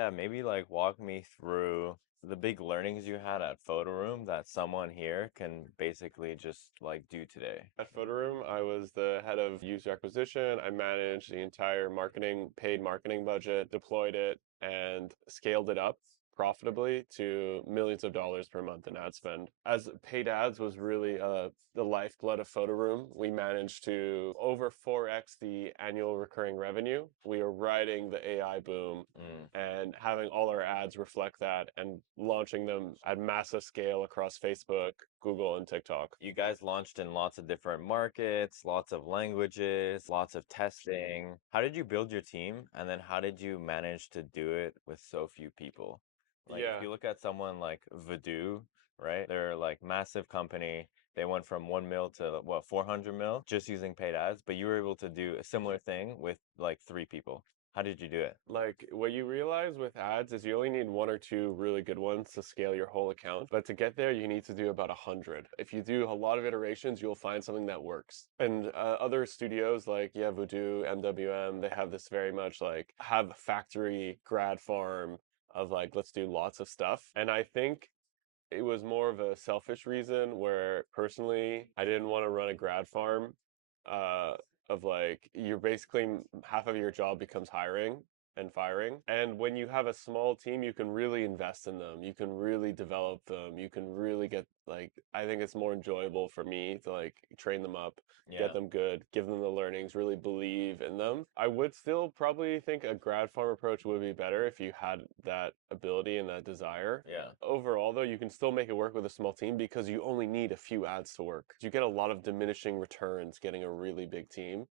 Yeah, maybe like walk me through the big learnings you had at Photoroom that someone here can basically just like do today. At Photoroom, I was the head of user acquisition. I managed the entire paid marketing budget, deployed it, and scaled it up profitably to millions of dollars per month in ad spend. As paid ads was really the lifeblood of Photoroom, we managed to over 4x the annual recurring revenue. We are riding the AI boom Mm. and having all our ads reflect that and launching them at massive scale across Facebook, Google, and TikTok. You guys launched in lots of different markets, lots of languages, lots of testing. How did you build your team? And then how did you manage to do it with so few people? Like if Yeah, you look at someone like Voodoo, right? They're like massive company. They went from 1 mil to what, 400 mil just using paid ads, but you were able to do a similar thing with like 3 people. How did you do it? like what you realize with ads is you only need one or two really good ones to scale your whole account. But to get there, you need to do about 100. If you do a lot of iterations, you'll find something that works. And other studios like, yeah, Voodoo, MWM, they have this very much like have a factory grad farm of like, let's do lots of stuff. And I think it was more of a selfish reason where personally I didn't want to run a grad farm uh, of like you're basically half of your job becomes hiring and firing. And when you have a small team, you can really invest in them. You can really develop them. You can really get like I think it's more enjoyable for me to like train them up, get Yeah. them good, give them the learnings, really believe in them. I would still probably think a grad farm approach would be better if you had that ability and that desire. Yeah. Overall, though, you can still make it work with a small team because you only need a few ads to work. You get a lot of diminishing returns getting a really big team,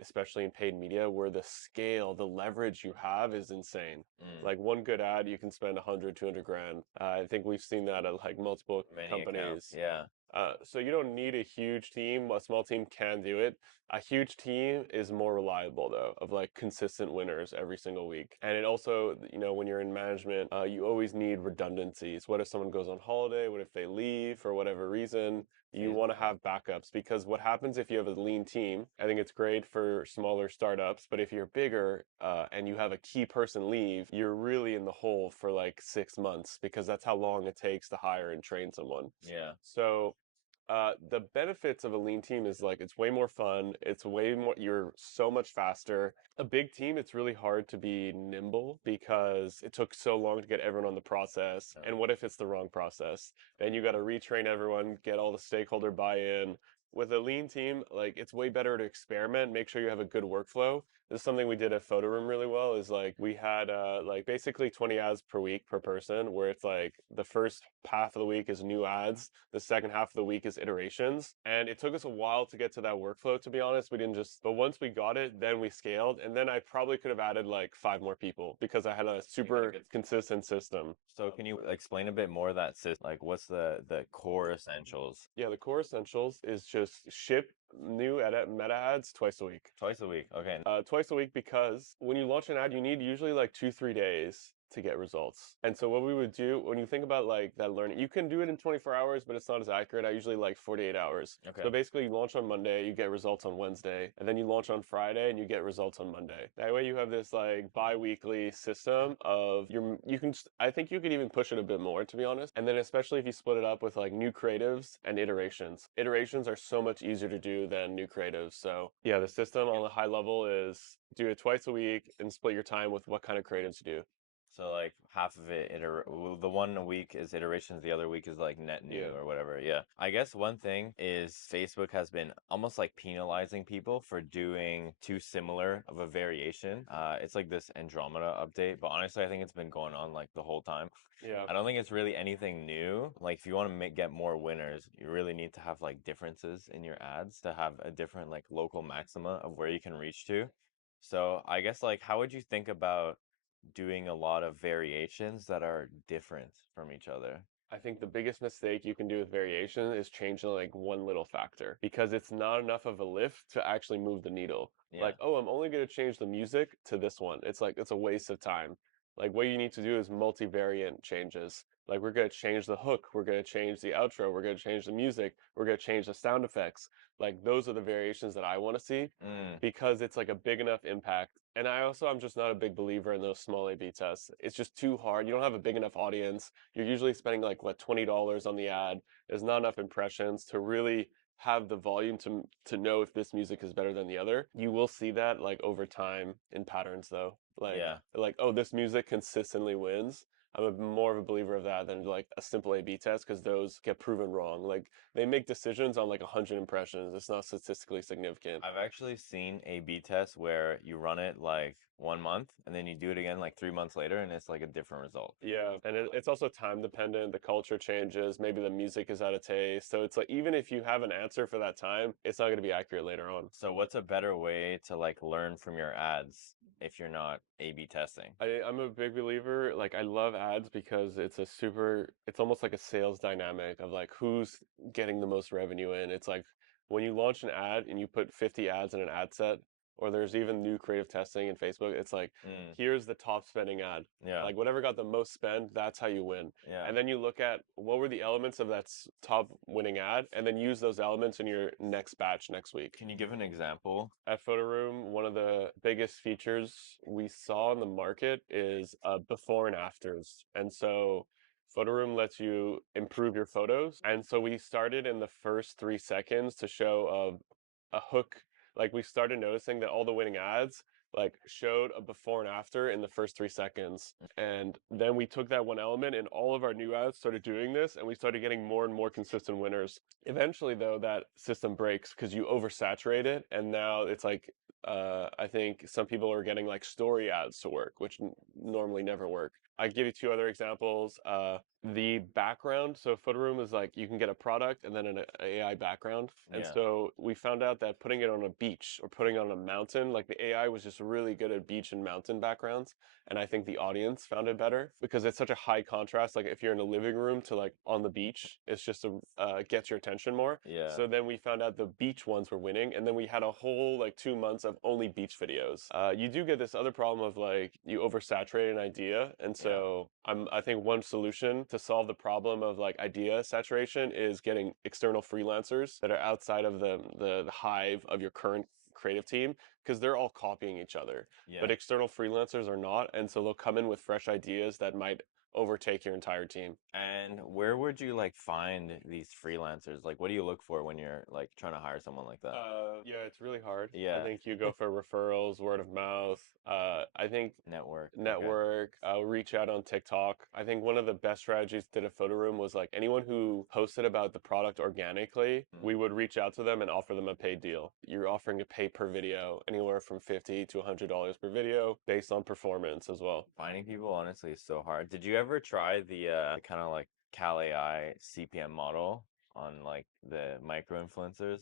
especially in paid media, where the scale, the leverage you have is insane. Mm. Like one good ad, you can spend 100, 200 grand. I think we've seen that at like multiple Many accounts. companies. Yeah. So you don't need a huge team. A small team can do it. A huge team is more reliable though, of like consistent winners every single week. And it also, when you're in management, you always need redundancies. What if someone goes on holiday? What if they leave for whatever reason? You want to Seasonal. have backups because what happens if you have a lean team? I think it's great for smaller startups, but if you're bigger and you have a key person leave, you're really in the hole for like 6 months because that's how long it takes to hire and train someone. Yeah. So the benefits of a lean team is like it's way more fun. It's way more, you're so much faster. A big team, it's really hard to be nimble because it took so long to get everyone on the process. Yeah. And what if it's the wrong process? Then you got to retrain everyone, get all the stakeholder buy-in. With a lean team, like it's way better to experiment, make sure you have a good workflow. This is something we did at Photoroom really well is like we had like basically 20 ads per week per person where it's like the first half of the week is new ads, the second half of the week is iterations. And it took us a while to get to that workflow, to be honest. We didn't just, but once we got it, then we scaled. And then I probably could have added like five more people because I had a You had a super good. consistent system. So can you explain a bit more of that system? Like what's the core essentials? Yeah, the core essentials is just ship new meta ads twice a week. Twice a week. Okay. Twice a week because when you launch an ad, you need usually like 2, 3 days to get results. And so what we would do when you think about like that learning, you can do it in 24 hours, but it's not as accurate. I usually like 48 hours. Okay. So basically you launch on Monday, you get results on Wednesday, and then you launch on Friday and you get results on Monday. That way you have this like bi-weekly system of I think you could even push it a bit more to be honest. And then especially if you split it up with like new creatives and iterations. Iterations are so much easier to do than new creatives. So yeah, the system on a high level is do it twice a week and split your time with what kind of creatives you do. So like half of it, the one a week is iterations, the other week is like net new Yeah. or whatever. Yeah. I guess one thing is Facebook has been almost like penalizing people for doing too similar of a variation. It's like this Andromeda update, but honestly, I think it's been going on like the whole time. Yeah. I don't think it's really anything new. Like if you want to get more winners, you really need to have like differences in your ads to have a different like local maxima of where you can reach to. So I guess like how would you think about doing a lot of variations that are different from each other? I think the biggest mistake you can do with variation is changing like one little factor because it's not enough of a lift to actually move the needle. Yeah. Like, oh, I'm only going to change the music to this one. It's like, it's a waste of time. Like, what you need to do is multivariant changes. Like, we're going to change the hook. We're going to change the outro. We're going to change the music. We're going to change the sound effects. Like, those are the variations that I want to see Mm, because it's like a big enough impact And I'm just not a big believer in those small A/B tests. It's just too hard. You don't have a big enough audience. You're usually spending like what, $20 on the ad. There's not enough impressions to really have the volume to know if this music is better than the other. You will see that like over time in patterns though. Yeah. Like oh, this music consistently wins. I'm more of a believer of that than like a simple A/B test because those get proven wrong. Like they make decisions on like 100 impressions. It's not statistically significant. I've actually seen A/B tests where you run it like 1 month and then you do it again like 3 months later and it's like a different result. Yeah, and it's also time dependent. The culture changes. Maybe the music is out of taste. So it's like even if you have an answer for that time, it's not going to be accurate later on. So what's a better way to like learn from your ads if you're not A/B testing? I'm a big believer. Like I love ads because it's almost like a sales dynamic of like who's getting the most revenue in. It's like when you launch an ad and you put 50 ads in an ad set, or there's even new creative testing in Facebook, it's like, Mm, here's the top spending ad. yeah. Like whatever got the most spend, that's how you win. Yeah. And then you look at what were the elements of that top winning ad, and then use those elements in your next batch next week. Can you give an example? At Photoroom, one of the biggest features we saw in the market is before and afters. And so Photoroom lets you improve your photos. And so we started in the first 3 seconds to show a hook. Like we started noticing that all the winning ads like showed a before and after in the first 3 seconds. And then we took that one element and all of our new ads started doing this and we started getting more and more consistent winners. Eventually, though, that system breaks because you oversaturate it, and now it's like I think some people are getting like story ads to work, which normally never work. I give you two other examples. The background. So Photoroom is like you can get a product and then an AI background. And Yeah. so we found out that putting it on a beach or putting it on a mountain, like the AI was just really good at beach and mountain backgrounds. And I think the audience found it better because it's such a high contrast. Like if you're in a living room to like on the beach, it's just gets your attention more. Yeah. So then we found out the beach ones were winning, and then we had a whole like 2 months of only beach videos. You do get this other problem of like you oversaturate an idea, and Yeah. so I think one solution to solve the problem of like idea saturation is getting external freelancers that are outside of the hive of your current creative team because they're all copying each other. Yeah. But external freelancers are not, and so they'll come in with fresh ideas that might overtake your entire team. And where would you like find these freelancers? Like, what do you look for when you're like trying to hire someone like that? Yeah, it's really hard. I Yeah. think you go for referrals, word of mouth. I think Network. Okay. network, reach out on TikTok. I think one of the best strategies did at Photoroom was like anyone who posted about the product organically, Mm. we would reach out to them and offer them a paid deal. You're offering to pay per video, anywhere from $50 to $100 per video based on performance as well. Finding people honestly is so hard. Did you ever try the kind of like Cal AI CPM model on like the micro influencers?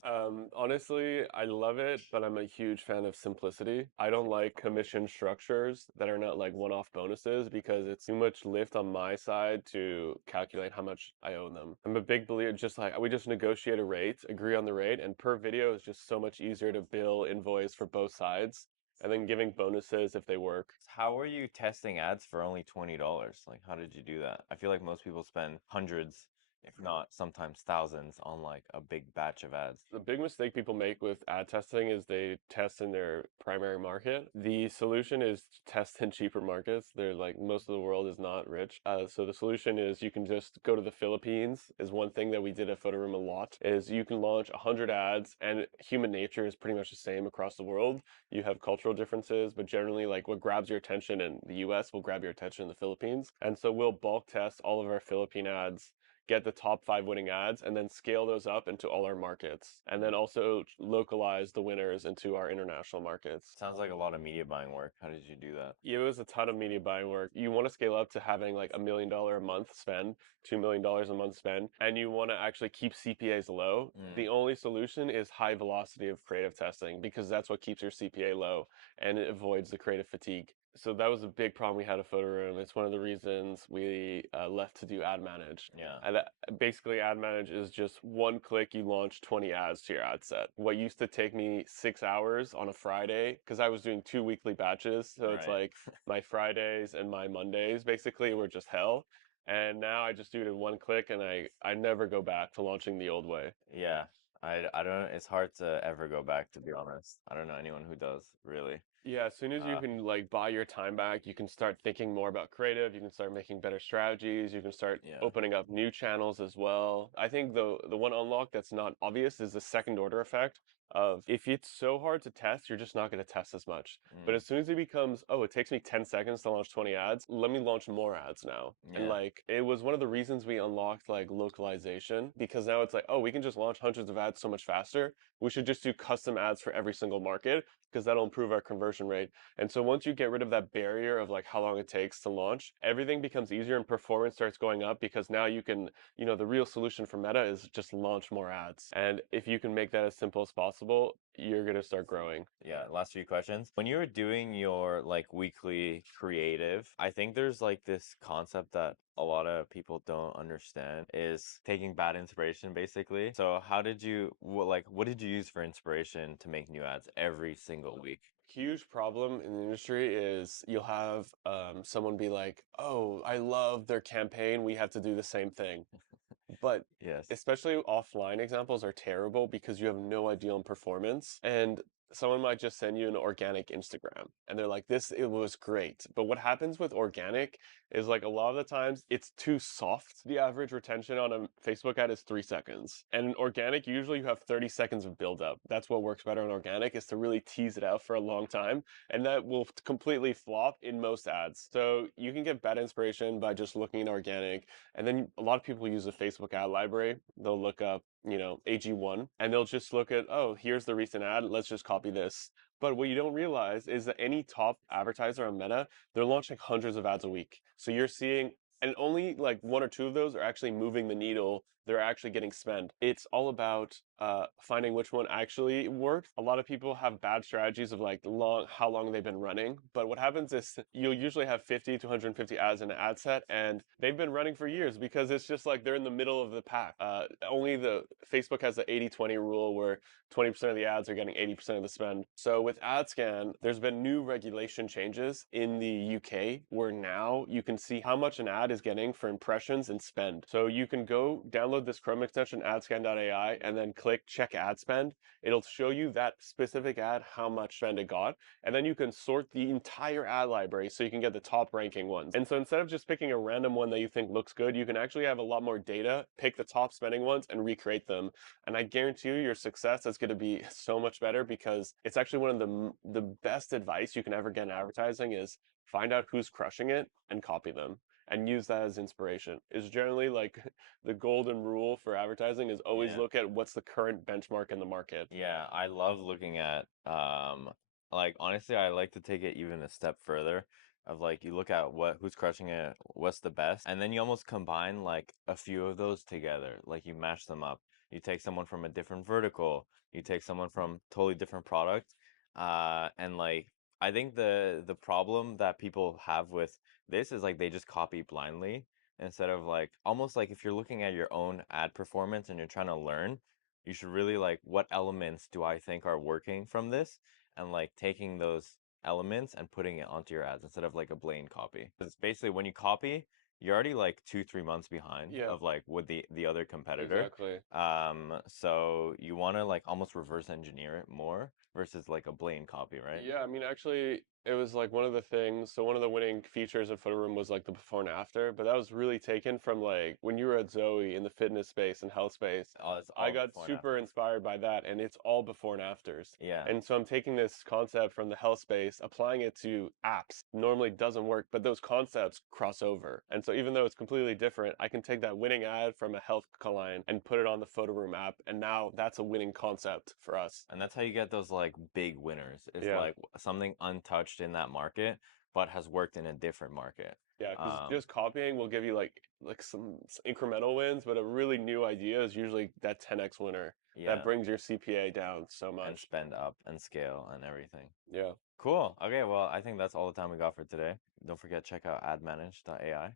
Honestly, I love it, but I'm a huge fan of simplicity. I don't like commission structures that are not like one-off bonuses because it's too much lift on my side to calculate how much I owe them. I'm a big believer, just like we just negotiate a rate, agree on the rate, and per video is just so much easier to bill invoice for both sides, and then giving bonuses if they work. How are you testing ads for only $20? Like, how did you do that? I feel like most people spend hundreds, if not sometimes thousands, on like a big batch of ads. The big mistake people make with ad testing is they test in their primary market. The solution is to test in cheaper markets. They're like most of the world is not rich. So the solution is you can just go to the Philippines is one thing that we did at Photoroom a lot is you can launch 100 ads and human nature is pretty much the same across the world. You have cultural differences, but generally like what grabs your attention in the US will grab your attention in the Philippines. And so we'll bulk test all of our Philippine ads, get the top 5 winning ads, and then scale those up into all our markets. And then also localize the winners into our international markets. Sounds like a lot of media buying work. How did you do that? It was a ton of media buying work. You want to scale up to having like $1 million a month spend, $2 million a month spend, and you want to actually keep CPAs low. Mm. The only solution is high velocity of creative testing because that's what keeps your CPA low and it avoids the creative fatigue. So that was a big problem we had at Photoroom. It's one of the reasons we left to do AdManage. Yeah. And basically, AdManage is just one click, you launch 20 ads to your ad set. What used to take me 6 hours on a Friday, because I was doing 2 weekly batches, so it's Right. like my Fridays and my Mondays basically were just hell. And now I just do it in one click, and I never go back to launching the old way. Yeah. I don't, it's hard to ever go back, to be honest. I don't know anyone who does, really. Yeah, as soon as you Uh, can like buy your time back, you can start thinking more about creative, you can start making better strategies, you can start yeah. opening up new channels as well. I think the one unlock that's not obvious is the second order effect of if it's so hard to test, you're just not going to test as much. But Mm, as soon as it becomes, oh, it takes me 10 seconds to launch 20 ads, let me launch more ads now. And yeah. like it was one of the reasons we unlocked like localization because now it's like, oh, we can just launch hundreds of ads so much faster. We should just do custom ads for every single market because that'll improve our conversion rate. And so once you get rid of that barrier of like how long it takes to launch, everything becomes easier and performance starts going up because now you can, the real solution for Meta is just launch more ads. And if you can make that as simple as possible, you're going to start growing. Yeah, last few questions. When you were doing your like weekly creative, I think there's like this concept that a lot of people don't understand is taking bad inspiration basically. So how did you what did you use for inspiration to make new ads every single week? Huge problem in the industry is you'll have someone be like, oh, I love their campaign. We have to do the same thing. But Yes. especially offline examples are terrible because you have no idea on performance. And someone might just send you an organic Instagram and they're like, this, it was great. But what happens with organic is like a lot of the times it's too soft. The average retention on a Facebook ad is 3 seconds. And in organic, usually you have 30 seconds of build up. That's what works better in organic is to really tease it out for a long time. And that will completely flop in most ads. So you can get bad inspiration by just looking at organic and then a lot of people use the Facebook ad library. They'll look up, AG1, and they'll just look at, oh, here's the recent ad. Let's just copy this. But what you don't realize is that any top advertiser on Meta, they're launching hundreds of ads a week. So you're seeing, and only like one or two of those are actually moving the needle. They're actually getting spent. It's all about finding which one actually works. A lot of people have bad strategies of like how long they've been running. But what happens is you'll usually have 50 to 150 ads in an ad set, and they've been running for years because it's just like they're in the middle of the pack. Only the Facebook has the 80-20 rule where 20% of the ads are getting 80% of the spend. So with AdScan, there's been new regulation changes in the UK where now you can see how much an ad is getting for impressions and spend. So you can go download this Chrome extension, adscan.ai, and then click check ad spend. It'll show you that specific ad, how much spend it got, and then you can sort the entire ad library so you can get the top ranking ones. And so instead of just picking a random one that you think looks good, you can actually have a lot more data, pick the top spending ones, and recreate them. And I guarantee you your success is going to be so much better because it's actually one of the best advice you can ever get in advertising is find out who's crushing it and copy them and use that as inspiration. Is generally like the golden rule for advertising is always Yeah. look at what's the current benchmark in the market. Yeah, I love looking at like honestly I like to take it even a step further of like you look at who's crushing it, what's the best, and then you almost combine like a few of those together. Like you mash them up. You take someone from a different vertical, you take someone from totally different product. And like I think the problem that people have with this is like they just copy blindly instead of like almost like if you're looking at your own ad performance and you're trying to learn you should really like what elements do I think are working from this and like taking those elements and putting it onto your ads instead of like a blatant copy. It's basically when you copy, you're already like 2, 3 months behind Yeah, of like with the other competitor. exactly. So you want to like almost reverse engineer it more versus like a blatant copy, right? Yeah, I mean, actually, it was like one of the things. So one of the winning features of Photoroom was like the before and after, but that was really taken from like when you were at Zoe in the fitness space and health space. Oh, it's I all got before and super after. inspired by that, and it's all before and afters. Yeah. And so I'm taking this concept from the health space, applying it to apps. Normally doesn't work, but those concepts cross over. And so even though it's completely different, I can take that winning ad from a health client and put it on the Photoroom app, and now that's a winning concept for us. And that's how you get those like big winners. It's Yeah. like something untouched in that market, but has worked in a different market. Yeah, because Um, just copying will give you like some incremental wins, but a really new idea is usually that 10x winner that yeah, brings your CPA down so and much. spend up and scale and everything. Yeah. Cool. Okay, well, I think that's all the time we got for today. Don't forget check out admanage.ai.